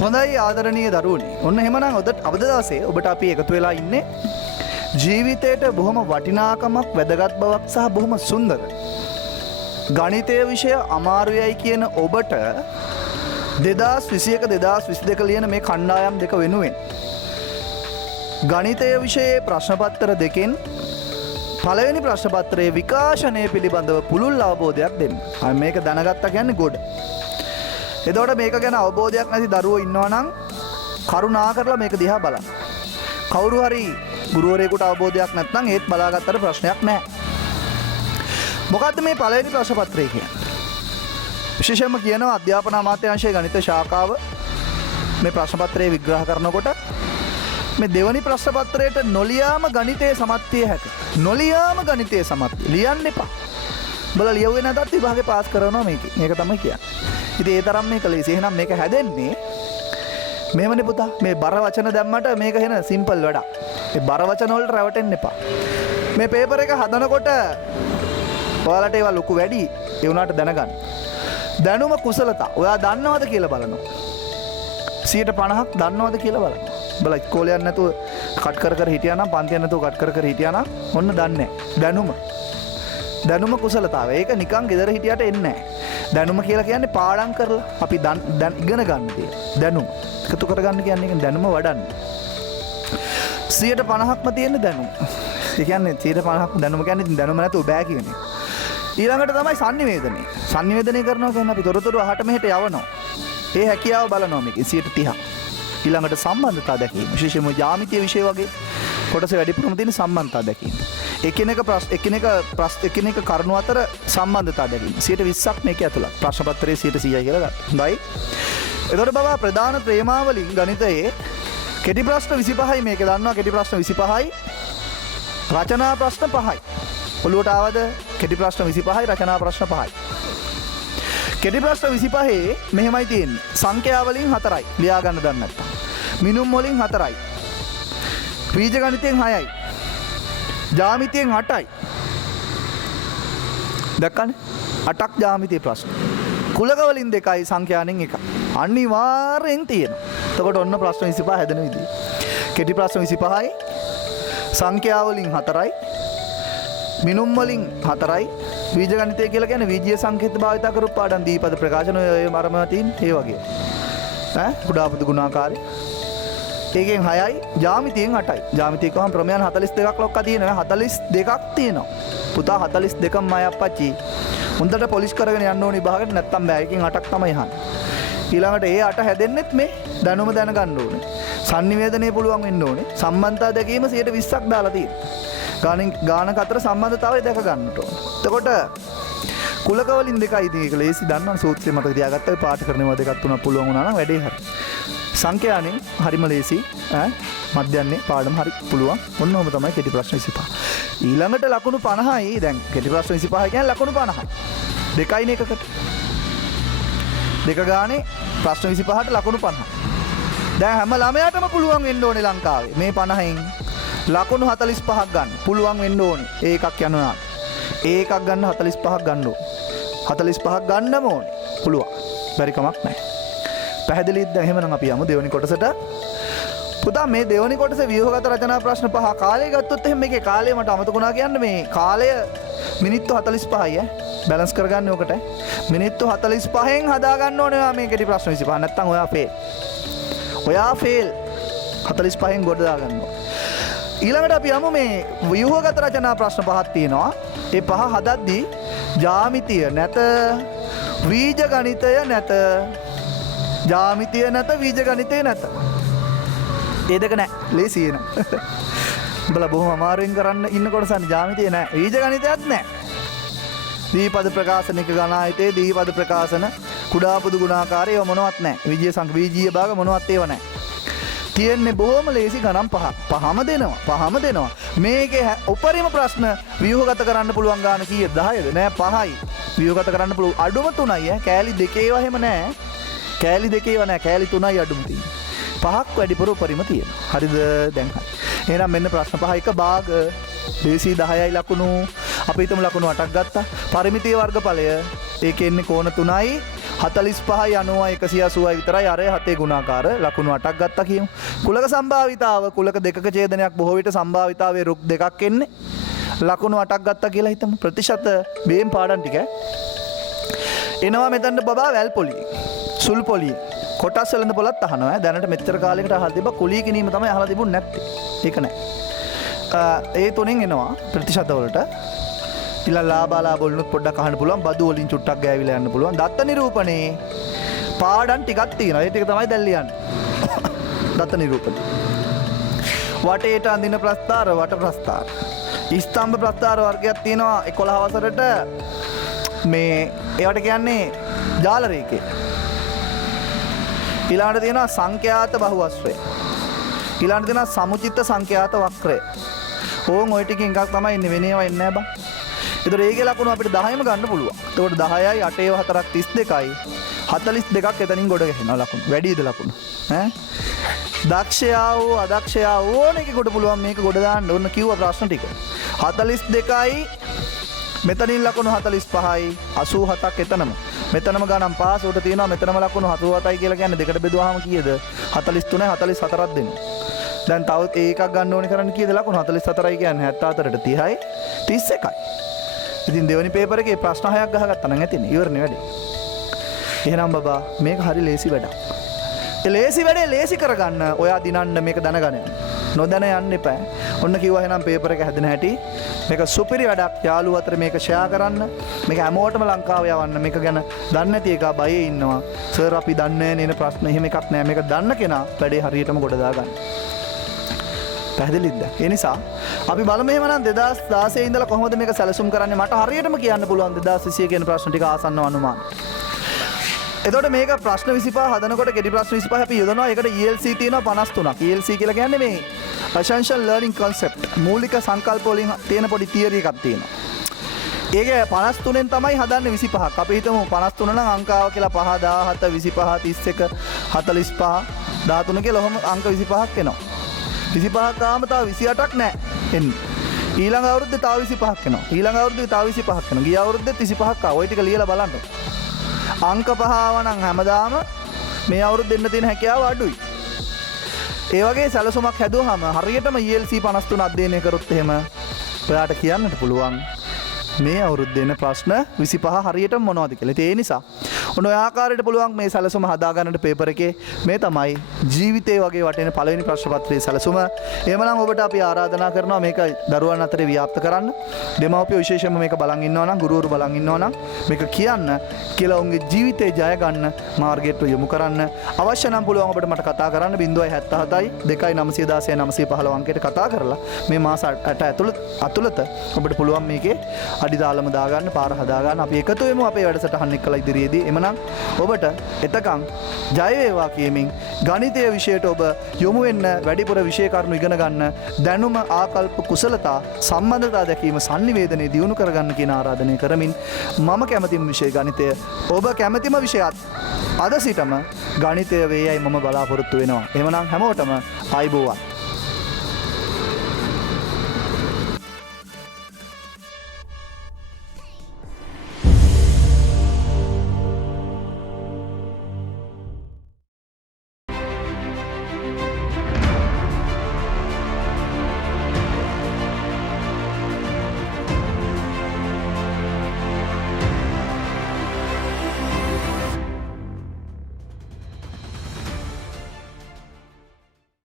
හොඳයි ආදරණීය දරුවනේ. ඔන්න එහෙමනම් අද දවසේ ඔබට අපි එකතු වෙලා ඉන්නේ ජීවිතයට බොහොම වටිනාකමක් වැදගත් බවක් සහ බොහොම සුන්දර ගණිතය විෂය අමාරුයයි කියන ඔබට 2021 2022 ලියන මේ කණ්ඩායම් දෙක වෙනුවෙන් ගණිතය විෂයේ ප්‍රශ්න පත්‍ර දෙකෙන් පළවෙනි ප්‍රශ්න පත්‍රයේ විකාශනය පිළිබඳව පුළුල් අවබෝධයක් දෙන්න. මේක දැනගත්තා කියන්නේ ගොඩ. එතකොට මේක ගැන අවබෝධයක් නැති දරුවෝ ඉන්නවා නම් කරුණා කරලා මේක දිහා බලන්න. කවුරු හරි ගුරුවරයෙකුට අවබෝධයක් නැත්නම් ඒත් බලාගත්තට ප්‍රශ්නයක් නැහැ. මොකද්ද මේ පළවෙනි ප්‍රශ්න පත්‍රය කියන්නේ? විශේෂයෙන්ම කියනවා අධ්‍යාපන අමාත්‍යාංශයේ ගණිත ශාඛාව මේ ප්‍රශ්න පත්‍රය විග්‍රහ කරනකොට මේ දෙවනි ප්‍රශ්න පත්‍රයට නොලියාම ගණිතයේ සමත්විය හැක. නොලියාම ගණිතයේ සමත්විය. ලියන්න එපා. බලලා ලියුවේ නැතත් විභාගේ පාස් කරනවා මේකේ. මේක තමයි කියන්නේ. ඉතින් ඒ තරම් මේක ලේසි. එහෙනම් මේක හැදෙන්නේ මේවනේ පුතා. මේ බර වචන දැම්මට මේක වෙන සිම්පල් වැඩක්. ඒ බර වචන වලට රැවටෙන්න එපා. මේ පේපර් එක හදනකොට ඔයාලට ඒවා ලොකු වැඩි. ඒ උනාට දැනගන්න. දැනුම කුසලතා. ඔයා දන්නවද කියලා බලනවා. 50%ක් දන්නවද කියලා බලනවා. බල ඉස්කෝලේ යන්න නැතුව කට් කර හිටියා නම් පන්ති යන්න නැතුව කට් කර හිටියා නම් ඔන්න දන්නේ නැහැ. දැනුම කුසලතාවය. ඒක නිකන් ගෙදර හිටියට එන්නේ නැහැ. දැනුම කියලා කියන්නේ පාඩම් කරලා අපි ඉගෙන ගන්න දේ. දැනුම. එකතු කරගන්න කියන්නේ දැනුම වඩන්න. 50%ක්ම තියෙන දැනුම. ඒ කියන්නේ 50%ක් දැනුම කියන්නේ දැනුම නැතුව බෑ කියන්නේ. ඊළඟට තමයි sannivedanaye. sannivedanaye කරනවා කියන්නේ අපි තොරතුරු අහට මෙහෙට යවනවා. ඒ හැකියාව බලනවා මේකේ 30%. ඊළඟට සම්බන්ධතා දැකීම. විශේෂයෙන්ම ජ්‍යාමිතිය විෂය වගේ කොටස වැඩිපුරම තියෙන සම්බන්ධතා දැකීම. එකිනෙක කරුණු අතර සම්බන්ධතා දැකීම. 20%ක් මේකේ ඇතුළත්. ප්‍රශ්න පත්‍රයේ 100%යි කියලා ගන්න. හොඳයි. එතකොට බබා ප්‍රධාන තේමාවලින් ගණිතයේ කෙටි ප්‍රශ්න 25යි මේක දන්නවා. කෙටි ප්‍රශ්න 25යි. රචනා ප්‍රශ්න 5යි. ඔළුවට ආවද? කෙටි ප්‍රශ්න 25යි රචනා ප්‍රශ්න 5යි. කෙටි ප්‍රශ්න 25 මෙහෙමයි තියෙන්නේ. සංඛ්‍යා වලින් 4යි. ලියා ගන්න දන්නේ නැත්තම්. මිනුම් වලින් 4යි. බීජ ගණිතයෙන් 6යි. ජ්‍යාමිතියෙන් 8යි. දැක්කනේ? 8ක් ජ්‍යාමිතියේ ප්‍රශ්න. කුලක වලින් 2යි සංඛ්‍යාවෙන් 1යි. අනිවාර්යෙන් තියෙනවා. එතකොට ඔන්න ප්‍රශ්න 25 හැදෙන විදිය. කෙටි ප්‍රශ්න 25යි. සංඛ්‍යා වලින් 4යි. මිනුම් වලින් 4යි. බීජ ගණිතය කියලා කියන්නේ බීජීය සංකේත භාවිත කරු පාඩම් දීපද ප්‍රකාශන ඔය මරම තියෙන ඒ වගේ. කුඩා පොදු ගුණාකාරය. ඒකෙන් 6යි, ජ්‍යාමිතියෙන් 8යි. ජ්‍යාමිතිය කොහොම ප්‍රමේයන් 42ක් ලොක්ක තියෙනවා. 42ක් තියෙනවා. පුතා 42ක්ම මය අප්පච්චි. හොඳට පොලිෂ් කරගෙන යන්න ඕනි විභාගෙට නැත්තම් බෑ. ඒකෙන් 8ක් තමයි අහන්නේ. ඊළඟට ඒ 8 හැදෙන්නෙත් මේ දැනුම දැනගන්න ඕනේ. sannivedanaye පුළුවන් වෙන්න ඕනේ. සම්බන්ධතා දැකීම 120ක් දාලා තියෙනවා. ගානක අතර සම්බන්ධතාවය දැක ගන්නට ඕන. එතකොට කුලක වලින් 2යි ඉතින් ඒක ලේසි දන්නවනේ සූත්‍රය මතක තියාගත්තා. ඔය පාठ කරනවා දෙකක් තුනක් පුළුවන් වුණා නම් වැඩේ හරි. සංඛ්‍යාවෙන් හරිම ලේසි. මධ්‍යන්නේ පාඩම හරි පුළුවන්. ඔන්න ඔබ තමයි කෙටි ප්‍රශ්න 25. ඊළඟට ලකුණු 50යි. දැන් කෙටි ප්‍රශ්න 25 කියන්නේ ලකුණු 50යි. දෙකයිනේ එකකට. දෙක ගානේ ප්‍රශ්න 25ට ලකුණු 50. දැන් හැම ළමයාටම පුළුවන් වෙන්න ඕනේ ලංකාවේ මේ 50න් ලකුණු 45ක් ගන්න පුළුවන් වෙන්න ඕනේ. ඒකක් යනවා. ඒකක් ගන්න 45ක් ගන්න ඕනේ. 45ක් ගන්නම ඕනේ. පුළුවන්. බැරි කමක් නැහැ. පැහැදිලිද? එහෙමනම් අපි යමු දෙවෙනි කොටසට. පුතා මේ දෙවෙනි කොටසේ ව්‍යුහගත රචනා ප්‍රශ්න 5 කාලය ගත්තොත් එහෙනම් මේකේ කාලය මට අමතකුණා කියන්නේ මේ කාලය මිනිත්තු 45යි බැලන්ස් කරගන්න ඕකට. මිනිත්තු 45න් හදා ගන්න ඕනේ ඔයා මේ කෙටි ප්‍රශ්න 25. නැත්තම් ඔයා ෆේල්. ඔයා ෆේල්. 45න් ගොඩ දා ගන්න ඕනේ. ඊළඟට අපි යමු මේ ව්‍යුහගත රචනා ප්‍රශ්න 5ක් තියෙනවා. ඒ 5 හදද්දී ජ්‍යාමිතිය නැත, බීජ ගණිතය නැත. ජ්‍යාමිතිය නැත, බීජ ගණිතය නැත. ඒ දෙක නැහැ. ලේසි එන. බල බොහොම අමාරුවෙන් කරන්න ඉන්න කොටසන්නේ ජ්‍යාමිතිය නැහැ. බීජ ගණිතයත් නැහැ. දීපද ප්‍රකාශනික ගණායතේ දීපද ප්‍රකාශන කුඩා පොදු ගුණාකාරය ඒව මොනවත් නැහැ. බීජීය භාග මොනවත් ඒව නැහැ. තියෙන්නේ බොහොම ලේසි ගණන් 5ක්. පහම දෙනවා. මේකේ උපරිම ප්‍රශ්න ව්‍යුහගත කරන්න පුළුවන් ගාන කීයද? 10ද? නෑ 5යි. ව්‍යුහගත කරන්න පුළුවන් අඩුම 3යි. කෑලි දෙකේව එහෙම නෑ. කෑලි 3යි අඩුම තියෙන්නේ. 5ක් වැඩිපුර උපරිම තියෙනවා. හරිද? දැන් හරි. එහෙනම් මෙන්න ප්‍රශ්න 5 එක භාග 210යි ලකුණු. අපි හිතමු ලකුණු 8ක් ගත්තා. පරිමිතිය වර්ගඵලය ඒකේ ඉන්නේ කෝණ 3යි 45යි 90යි 180යි විතරයි අර 7 ගුණාකාර ලකුණු 8ක් ගත්තා කියමු. කුලක සම්භාවිතාව කුලක දෙකක ඡේදනයක් බොහෝ විට සම්භාවිතාවේ රුක් දෙකක් එන්නේ. ලකුණු 8ක් ගත්තා කියලා හිතමු. ප්‍රතිශත බේම් පාඩම් ටික එනවා මෙතනට බබා වැල් පොලිය. සුල් පොලිය. කොටස් වෙලඳ පොලත් අහනවා. දැනට මෙච්චර කාලයකට අහලා තිබ්බා කුලිය කිනීම තමයි අහලා තිබුණ නැත්තේ. ඒක නෑ. ඒ තුනෙන් එනවා ප්‍රතිශත වලට. ඊළඟ ලාභාලාභ වලිනුත් පොඩ්ඩක් අහන්න පුළුවන්. බදු වලින් චුට්ටක් ගෑවිලා යන්න පුළුවන්. දත්ත නිරූපණේ පාඩම් ටිකක් තියෙනවා. ඒ ටික තමයි දැන් ලියන්නේ. දත්ත නිරූපණේ. වටේට අඳින ප්‍රස්ථාර වට ප්‍රස්ථාර. ස්තම්භ ප්‍රස්ථාර වර්ගයක් තියෙනවා 11 වසරට මේ ඒවට කියන්නේ ජාල රේඛය. ඊළඟට තියෙනවා සංඛ්‍යාත බහුවස්ත්‍රය. ඊළඟට තියෙනවා සමුචිත සංඛ්‍යාත වක්‍රය. ඕන් ওই ටිකෙන් එකක් තමයි ඉන්නේ වෙන ඒවා එන්නේ නැහැ බං. ඒතර ඒකේ ලකුණු අපිට 10ම ගන්න පුළුවන්. එතකොට 10යි 8යි 4ක් 32යි 42ක් එතනින් ගොඩ ගැහෙනවා ලකුණු. වැඩිද ලකුණු? ඈ දක්ෂයා වූ අදක්ෂයා ඕන එකෙකුට පුළුවන් මේක ගොඩ දාන්න ඕන කිව්ව ප්‍රශ්න ටික. 42යි මෙතනින් ලකුණු 45යි 87ක් එතනම. මෙතනම ගණන් පාස් උඩ තියෙනවා මෙතනම ලකුණු 87යි කියලා කියන්නේ දෙකට බෙදුවාම කීයද? 43යි 44ක් දෙනවා. දැන් තව ඒකක් ගන්න ඕනේ කරන්න කීයද ලකුණු? 44යි කියන්නේ 74ට 30යි 31යි. ඉතින් දෙවෙනි පේපර් එකේ ප්‍රශ්න 6ක් ගහගත්තා නම් ඇතිනේ. ඉවරනේ වැඩේ. එහෙනම් බබා මේක හරි ලේසි වැඩක්. ඒ ලේසි වැඩේ ලේසි කරගන්න ඔයා දිනන්න මේක දැනගන්න. නොදැන යන්න එපා. ඔන්න කිව්වා එහෙනම් පේපර් එක හැදෙන හැටි. මේක සුපිරි වැඩක්. යාළුවෝ අතර මේක ෂෙයා කරන්න. මේක හැමෝටම ලංකාව යවන්න. මේක ගැන දන්නේ නැති එක බයේ ඉන්නවා. සර් අපි දන්නේ නැහැ නේ ප්‍රශ්න එහෙම එකක් නෑ. මේක දන්න කෙනා වැඩේ හරියටම ගොඩ දාගන්න. පැහැදිලිද? ඒ නිසා අපි බලමු එහෙමනම් 2016 ඉඳලා කොහොමද මේක සැලසුම් කරන්නේ මට හරියටම කියන්න පුළුවන් 2021 කියන ප්‍රශ්න ටික ආසන්නව අනුමාන. එතකොට මේක ප්‍රශ්න 25 හදනකොට කෙටි ප්‍රශ්න 25 අපි යොදනවා. ඒකට ELC තියෙනවා 53ක්. ELC කියලා කියන්නේ මේ essential learning concept. මූලික සංකල්ප වලින් තියෙන පොඩි තියරි එකක් තියෙනවා. ඒක 53න් තමයි හදන්නේ 25ක්. අපි හිතමු 53 නම් අංක ආව කියලා 5 17 25 31 45 13 කියලා ඔහොම අංක 25ක් එනවා. 25ක් ආවම තව 28ක් නැහැ එන්නේ. ඊළඟ අවුරුද්දේ තව 25ක් එනවා. ඊළඟ අවුරුද්දේ තව 25ක් එනවා. ගිය අවුරුද්දේ 25ක් ආවා. ওই ටික ලියලා බලන්න. අංක 5 ආවනම් හැමදාම මේ අවුරුද්දේ දෙන්න තියෙන හැකියාව අඩුයි. ඒ වගේ සැලසුමක් හැදුවාම හරියටම ELC 53 අධ්‍යයනය කරොත් එහෙම ඔයාට කියන්නට පුළුවන් මේ අවුරුද්දේ එන ප්‍රශ්න 25 හරියටම මොනවද කියලා. ඒ නිසා ඔන්න ඔය ආකාරයට පුළුවන් මේ සැලසුම හදාගන්නට පේපර් එකේ මේ තමයි ජීවිතේ වගේ වටින පළවෙනි ප්‍රශ්න පත්‍රයේ සැලසුම. එහෙමනම් ඔබට අපි ආරාධනා කරනවා මේක දරුවන් අතරේ ව්‍යාප්ත කරන්න. දෙමව්පියෝ විශේෂයෙන්ම මේක බලන් ඉන්නවා නම් ගුරුවරු බලන් ඉන්නවා නම් මේක කියන්න කියලා උන්ගේ ජීවිතේ ජය ගන්න මාර්ගයට යොමු කරන්න. අවශ්‍ය නම් පුළුවන් ඔබට මට කතා කරන්න 077යි 2916 915 අංකයට කතා කරලා මේ මාස 8 ඇතුළත ඔබට පුළුවන් මේකේ අඩිදාලම දාගන්න පාර හදාගන්න. අපි එකතු වෙමු අපේ වැඩසටහන් එක්කලා ඉදිරියේදී. එමනම් ඔබට එතකන් ජය වේවා කියමින් ගණිතය විෂයට ඔබ යොමු වෙන්න වැඩිපුර විෂය කරුණු ඉගෙන ගන්න දැනුම ආකල්ප කුසලතා සම්බන්ධතා දැකීම sannivedanaye දියුණු කරගන්න කියන ආරාධනය කරමින් මම කැමතිම විෂය ගණිතය ඔබ කැමතිම විෂයත් අද සිටම ගණිතය වේයයි මම බලාපොරොත්තු වෙනවා. එහෙමනම් හැමෝටම ආයුබෝවන්.